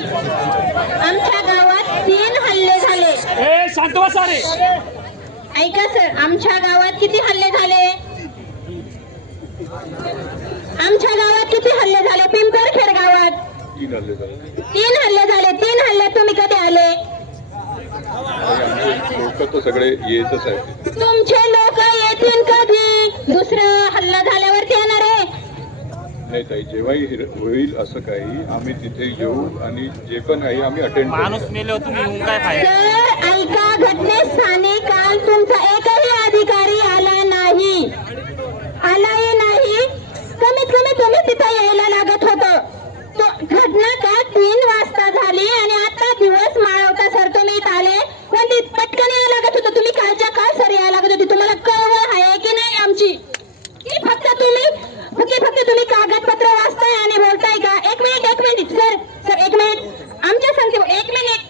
Minute, आमच्या गावात 3 हल्ले झाले. शांत बसा रे. ऐका सर, आमच्या गावात किती हल्ले झाले? आमच्या गावात किती हल्ले झाले? पिंपरखेड गावात 3 हल्ले झाले. 3 हल्ले झाले. 3 हल्ल्यात तुम्ही कधी आले? लोक तर सगळे येतच आहेत. तुमचे लोक येतील कधी? दुसरं हल्ला झाल्यावरती येणार आहे? नाही ताई, जेव्हाही होईल असं काही आम्ही तिथे येऊ आणि जे पण आहे आम्ही अटेंड करू. माणूस मेले तुम्ही येऊन काय फायदा? सर ऐका, घटनेस्थानी काल तुमचा एकही अधिकारी आला नाही. आलाही नाही. कमीत कमी तुम्ही तिथं यायला लागत होतं. घटना काल 3 वाजता झाली आणि आता दिवस माळवता सर तुम्ही इथं आले. पण ती पटकन यायला लागत होतं. तुम्ही कालच्या काल सर यायला लागत होती. तुम्हाला कळवळ आहे की नाही आमची? की फक्त तुम्ही कागदपत्र वाचताय आणि बोलताय का? एक मिनिट सर 1 मिनिट आमच्या सांगते. 1 मिनिट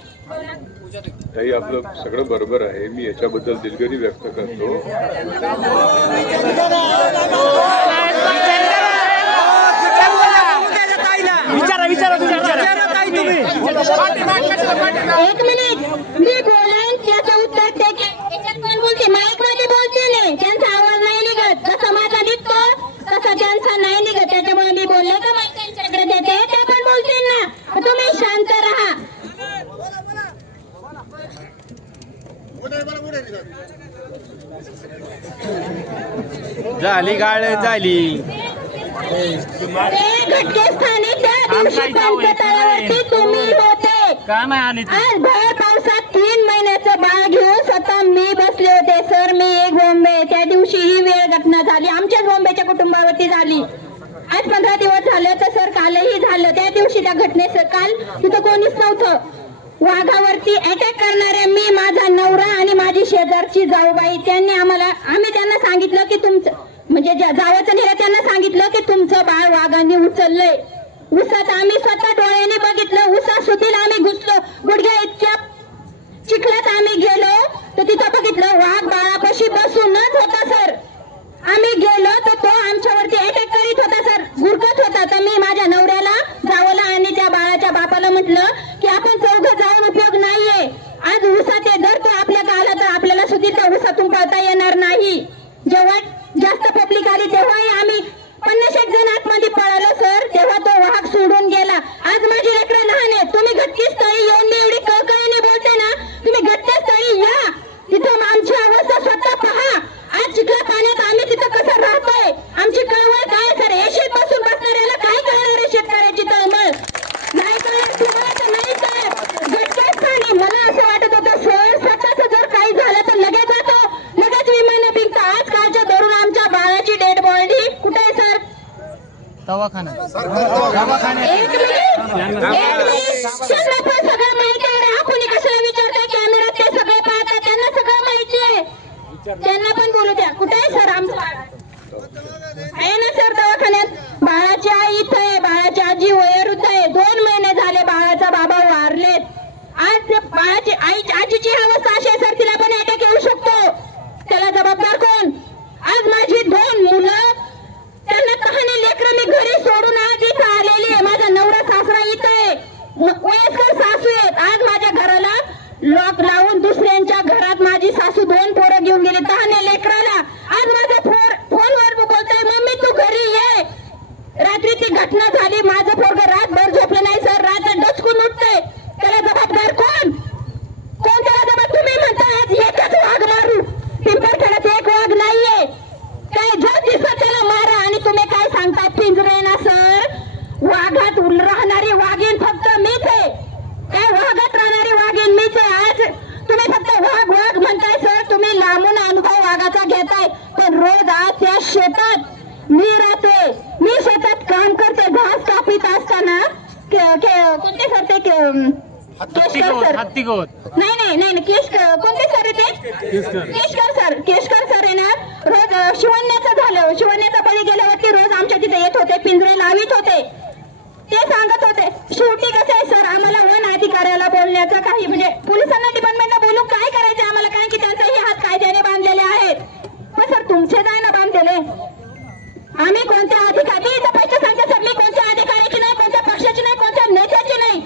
ताई, आपलं सगळं बरोबर आहे. मी याच्याबद्दल दिलगिरी व्यक्त करतो. एक मिनिट, मी बोलेन त्याचं उत्तर त्याच्यात पण बोलते. माईक मध्ये बोलते नाही, त्यांचा आवाज नाही निघत. जसा माझा निघतो तसा त्यांचा नाही निघत. त्याच्यामुळे मी बोलले का माईक त्यांच्याकडे देते, ते पण बोलते ना. तुम्ही शांत राहा. झाली गाळ झाली. ते घटनेस्थानी त्या दिवशी पंचतळावरती तुम्ही होते. का नाही आली? आज भर पावसात 3 महिन्याचं बाळ घेऊन स्वतः मी बसले होते. सर मी एक बॉम्बे, त्या दिवशी ही वेळ घटना झाली. आमच्याच बॉम्बेच्या कुटुंबावरती झाली. आज 15 दिवस झाले तर सर कालही झालं. त्या दिवशी त्या घटनेचं काल तिथं कोणीच नव्हतं. वाघावरती अटॅक करणारे मी, माझा नवरा आणि माझी शेजारची जाऊबाई, आम्ही त्यांना सांगितलं की तुमचं म्हणजे जावाचं नेलं, त्यांना सांगितलं की तुमचं बाळ वाघाने उचललंय. उसात आम्ही स्वतः डोळ्याने बघितलं. उसा सुधील आम्ही घुसलो. गुडघ्या इतक्या चिखलात आम्ही गेलो तर तिथं बघितलं वाघ बाळापाशी बसूनच होता सर. आम्ही गेलो तर तो आमच्यावरती अटॅक करीत होता सर, गुरकत होता. तर मी माझ्या नवऱ्याला, जावला आणि त्या बाळाच्या बापाला म्हटलं की आपण चौघं जाऊन उपयोग नाहीये. आज उसात जर तो आपल्याला आला तर आपल्याला सुद्धा त्या उसातून पळता येणार नाही. जेव्हा जास्त पब्लिक आली तेव्हाही आम्ही 50 जण आतमध्ये पळालो सर. तेव्हा तो वाघ सोडून गेला. आज माझी लेकरं लहान आहेत. तुम्ही घटनास्थळी येऊन मी एवढी कळकळीने बोलते ना, तुम्ही घटनास्थळी या, तिथं आमची अवस्था स्वतः पहा. आज चिखला पाण्यात आम्ही तिथं कसं राहतोय, आमची कळवळ काय सर? एशीत बसून बसणाऱ्याला काय कळणार आहे शेतकऱ्याची तळमळ? नाही कळणार तुम्हाला तर नाही साहेब. घटनास्थळी मला असं वाटत होतं सर, स्वतःच जर काही झालं तर लगेच जातो, लगेच विमान पिकतं. आज कालच्या धरून आमच्या बाळाची डेड बॉडी कुठे आहे सर? दवाखान्यात. एक मिनिट त्यांना पण सगळं माहिती आहे. आपण कशाला विचारताय? कॅमेरात ते सगळे पाहतात, त्यांना सगळं माहिती आहे. त्यांना पण बोलू द्या. कुठे आहे सर आमचं? आहे ना सर दवाखान्यात. बाळाची आई इथं आहे, बाळाची आजी वयोवृद्ध आहे. 2 महिने झाले बाळाचा बाबा वारलेत. आज बाळाची आजीची अवस्था अशी आहे सर, तिला पण अटॅक येऊ शकतो. त्याला जबाबदार कोण? आज माझी 2 मुलं, त्यांना कहाणी लेकरं मी घरी सोडून आज इथं आलेली आहे. माझा नवरा सासरा इथं आहे, वयस्कर सासू आहेत. आज माझ्या घराला लॉक लावून दुसऱ्यांच्या घरात माझी सासू 2 पोरं घेऊन गेली, 10 लेकराला. आज माझा फोनवर बोलतोय मम्मी तू घरी ये. रात्री ती घटना झाली, माझं पोरगं रातभर झोपलं नाही सर, रात्र डचकून उठतंय. त्याला जबाबदार कोण? त्याला जबाबदार? तुम्ही म्हणता आज एकच वाघ मारू, पिंपरखेडात 1 वाघ नाहीये काय? जो दिसत त्याला मारा. आणि तुम्ही काय सांगता पिंजरे ना सर? वाघात राहणारी वाघीण फक्त मीच आहे. काय वाघात राहणारी वाघीण मीच आहे. आज तुम्ही फक्त वाघ वाघ म्हणताय सर, तुम्ही लांबून अनुभव वाघाचा घेताय. पण रोज आज त्या शेतात मी राहते, मी शेतात काम करते. घास कापीत असताना कोणते सर ते नाही कोणते सर आहे ते? केशकर सर आहे ना. रोज शिवण्याचं झालं, शिवण्याचा बळी गेल्यावरती रोज आमच्या तिथे येत होते, पिंजरे लावित होते. ते सांगत होते. शेवटी कसं आहे सर, आम्हाला वन अधिकाऱ्याला बोलण्याचं काही म्हणजे पोलिसांना डिपार्टमेंटला बोलून काय करायचं आम्हाला? कारण की त्यांचाही हात कायद्याने बांधलेले आहेत. पण सर तुमचे काय ना बांधलेले? आम्ही कोणत्या अधिकारी, मी इथं पैसे सांगते सर, मी कोणत्या अधिकाऱ्याची नाही, कोणत्या पक्षाची नाही, कोणत्या नेत्याची नाही.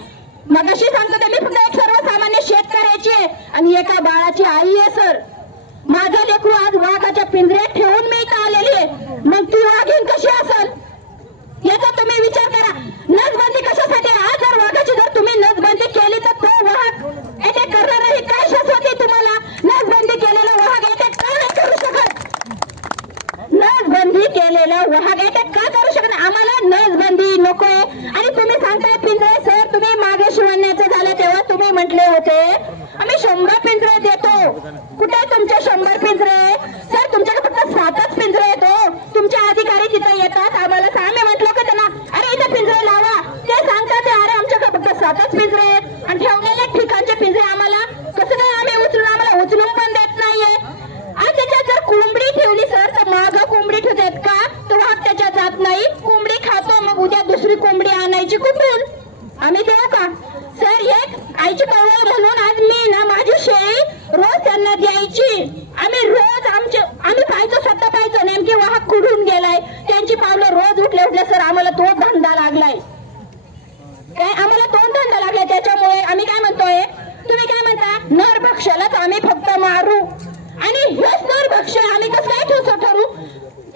सांगताय पिंजरे सर, तुम्ही मागे शिवण्याचं झालं तेव्हा तुम्ही म्हटले होते आम्ही 100 पिंजरे देतो. कुठे तुमचे 100 पिंजरे? सर तुमच्याकडे फक्त 7च पिंजरे येतो. तुमचे अधिकारी तिथे येतात, आम्हाला आम्ही म्हटलं का त्यांना अरे इथे पिंजरे लावा, ते सांगतात अरे आमच्याकडे फक्त 7च पिंजरे आहेत आणि ठेवलेल्या ठिकाणचे पिंजरे आम्हाला कसं काय आम्ही उचलून, आम्हाला उचलून पण देत नाहीये. आणि त्याच्यात जर कोंबडी ठेवली सर तर मागं कोंबडी ठेवतात का? तो वाघ त्याच्यात जात नाही, कोंबडी खातो, मग उद्या दुसरी कोंबडी आणायची कुठून? आम्ही देऊ का सर? एक आईची कळवळ म्हणून आज मी ना माझी शेळी रोज त्यांना द्यायची. आम्ही रोज आम्ही पाहायचो, स्वतः पाहायचो नेमकी वाघ कुठून गेलाय, त्यांची पावलं रोज उठल्या उठल्या सर आम्हाला तो धंदा लागलाय. काय आम्हाला तो धंदा लागलाय. त्याच्यामुळे आम्ही काय म्हणतोय, तुम्ही काय म्हणता नरभक्षालाच आम्ही फक्त मारू आणि हेच नरभक्ष आम्ही कसं काय ठरू?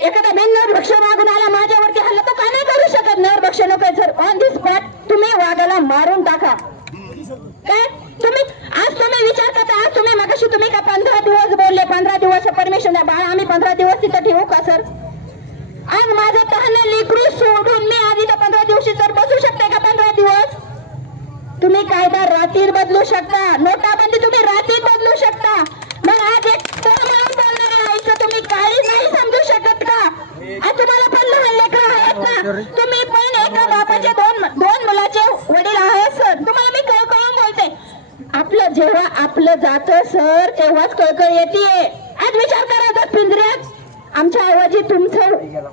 एखादा मेन नरभक्ष मागून आला माझ्यावरती हल्ला तर का नाही करू शकत? नरभक्ष नको सर, ऑन दी स्पॉट तुम्ही वाघाला मारून टाका. काय तुम्ही विचार करता? आज तुम्ही मगाशी तुम्ही का 15 दिवस बोलले, 15 दिवस परमिशन द्या बाळा, आम्ही 15 दिवस तिथं ठेवू का सर? आज माझं तहान लेकरू सोडून मी आधी तर 15 दिवशी सर बसू शकते का? 15 दिवस तुम्ही कायदा रात्रीत बदलू शकता, नोटाबंदी तुम्ही रात्रीत बदलू शकता. मग आज एक बोलणाऱ्या आईचं तुम्ही काही नाही समजू शकत का? आज तुम्हाला पण लहान लेकरं आहेत ना, तुम्ही पण एका बापाचे दोन मुलाचे वडील आहेत सर. तुम्हाला मी कळकळून बोलते, आपलं जेव्हा आपलं जातं सर तेव्हाच कळकळ येते. आज विचार करा, जर पिंजऱ्यात आमच्या ऐवजी तुमचं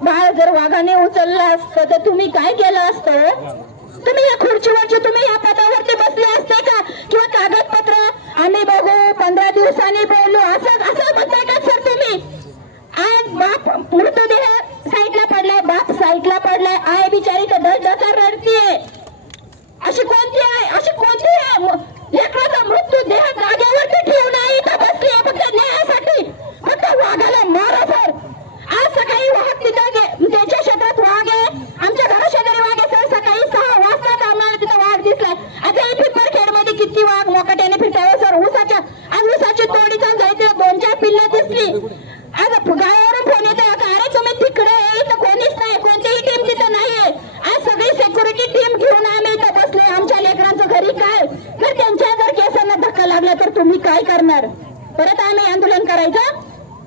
बाळ जर वाघाने उचललं असतं तर तुम्ही काय केलं असतं? तुम्ही या खुर्चीवरची तुम्ही या पदावरती बसले असते का? किंवा कागदपत्र आम्ही बघू 15 दिवसांनी बोलू असं म्हणताय का सर तुम्ही? आज बाप मृतदेह साईडला पडलाय, बाप साईडला पडलाय, आई बिचारी तर दस रडतीये. अशी कोणती आहे लेकराचा मृत्यूदेह जागेवरती ठेवू नाही तर बसली फक्त न्यायासाठी, फक्त वाघाला मारा सर. आज सकाळी वाघ तिथं त्याच्या शेतात वाघ आहे, आमच्या घरा शेजारी वाघ आहे सर. सकाळी 6 वाजता आम्हाला तिथं वाघ दिसलाय. आता ही पिंपरखेड मध्ये किती वाघ मोकाट्याने फिरताय सर. ऊसाची तोडी जाऊन जायची 2-4 पिल्लं दिसली. आज गावावरून फोन येतोय अरे तुम्ही तिकडे, इथं कोणीच नाही, कोणतीही टीम तिथं नाहीये. आज सगळी सिक्युरिटी टीम घेऊन आम्ही इथं बसलोय. आमच्या लेकरांचं घरी काय तर त्यांच्या जर केसांना धक्का लागला तर तुम्ही काय करणार? परत आम्ही आंदोलन करायचं?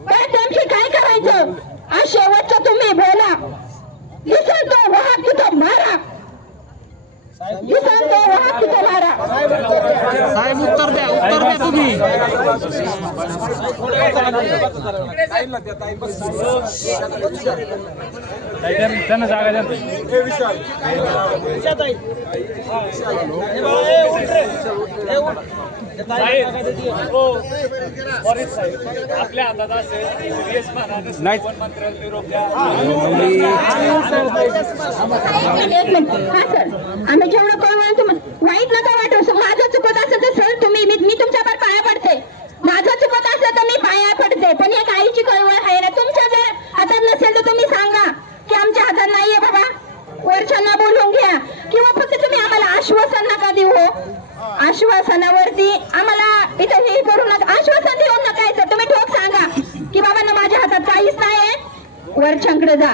परत नेमकी काय करायचं? आज शेवटचं तुम्ही बोला, दिसेल तो वाहक तिथं मारा, दिसेल तो वाहक तिथं मारा. साहेब उत्तर द्या तुम्ही. त्यांना जागा द्या. आपल्या हातात असेल नाही आम्ही जेवढं कळवलं वाईट नका वाटू. माझं चुकत असेल तर सर तुम्ही मी तुमच्यावर पाया पडते. माझं चुकत असलं तर मी पाया पडते, पण एक आईची कळवळ आहे ना. तुमच्या जर हातात नसेल तर तुम्ही सांगा की आमच्या हातात नाहीये बाबा, वरच्यांना बोलवून घ्या. किंवा फक्त तुम्ही आम्हाला आश्वासन नका देऊ. आश्वासनावरती आम्हाला इथं हे करू नका, आश्वासन देऊ नका. तुम्ही ठोक सांगा की बाबा ना माझ्या हातात काहीच नाहीये, वरच्यांकडे जा.